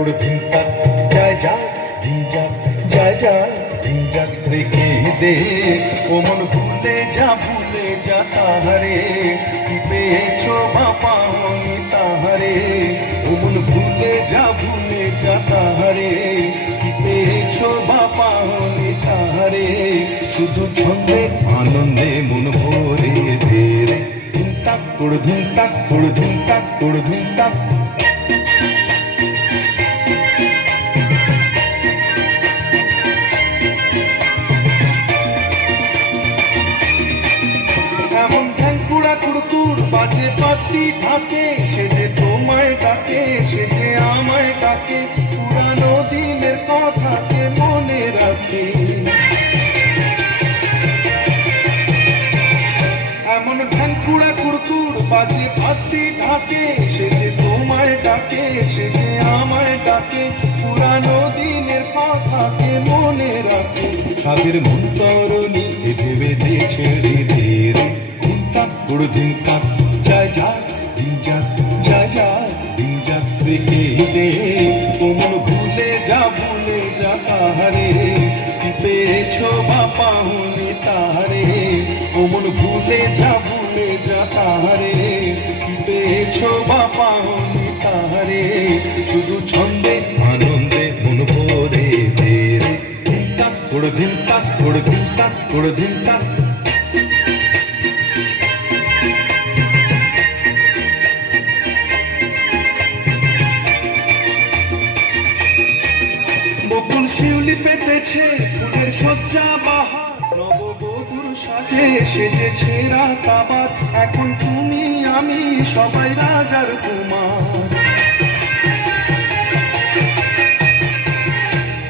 তোড় ধিন তাক যায় যা ধিন যাক যায় যা ধিন যাক রেখে দে ও মন ভুলে যা তাহারে কি পেয়েছো বা পাওনি তাহারে ও মন ভুলে যা তাহারে কি পেয়েছো বা পাওনি তাহারে শুধু ছন্দে আনন্দে মন ভরে দে রে ধিন তাক তোড় ধিন তাক তোড় ধিন তাক তোড় ধিন তাক। এমন ঠ্যাং কুড়া কুড়তুর বাজে পাতি ঢাকে সে যে তোমায় ডাকে সে যে আমায় ডাকে পুরানো দিনের কথাকে মনে রাখে। এমন ঠ্যাং কুড়া কুড়তুর বাজে পাতি ঢাকে সে যে তোমায় ডাকে সে যে আমায় ডাকে পুরানো দিনের কথাকে মনে রাখে। সাদের মন তরণী ভেবে দিয়ে ছেড়ে দে রে ধিন তাক তোড় ধিন তাক যায় যা ধিন যাক যায় যা ধিন যাক রেখে দে ও মন ভুলে যা তাহারে কি পেয়েছো বা পাওনি তাহারে ও মন ভুলে যা তাহারে কি পেয়েছো বা পাওনি তাহারে শুধু ছন্দে আনন্দে মন ভরে দে রে ধিন তাক তোড় ধিন তাক তোড় ধিন তাক তোড় ধিন তাক। বকুল শিউলি পেতেছে ফুলের সজ্জা বাহার নববধূর সাজে সেজেছে রাত আবার এখন তুমি আমি সবাই রাজার কুমার।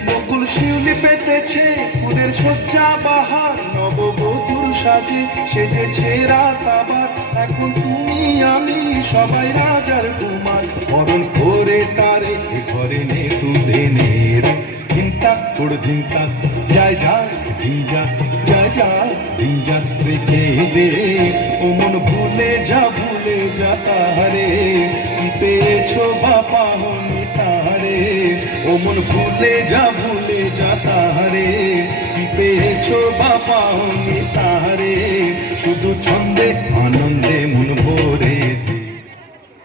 বকুল শিউলি পেতেছে ফুলের সজ্জা বাহার নববধূর সাজে সেজেছে রাত আবার এখন তুমি আমি সবাই রাজার কুমার। বরণ করে তারে ঘরে নে তুলে নে রে ধিন তাক তোড় ধিন তাক যায় যা ধিন যাক যায় যা ধিন যাক রেখে দে ও মন ভুলে যা তাহারে কি পেয়েছো বা পাওনি তাহারে ও মন ভুলে যা তাহারে কি পেয়েছো বা পাওনি তাহারে শুধু ছন্দে আনন্দে মন ভরে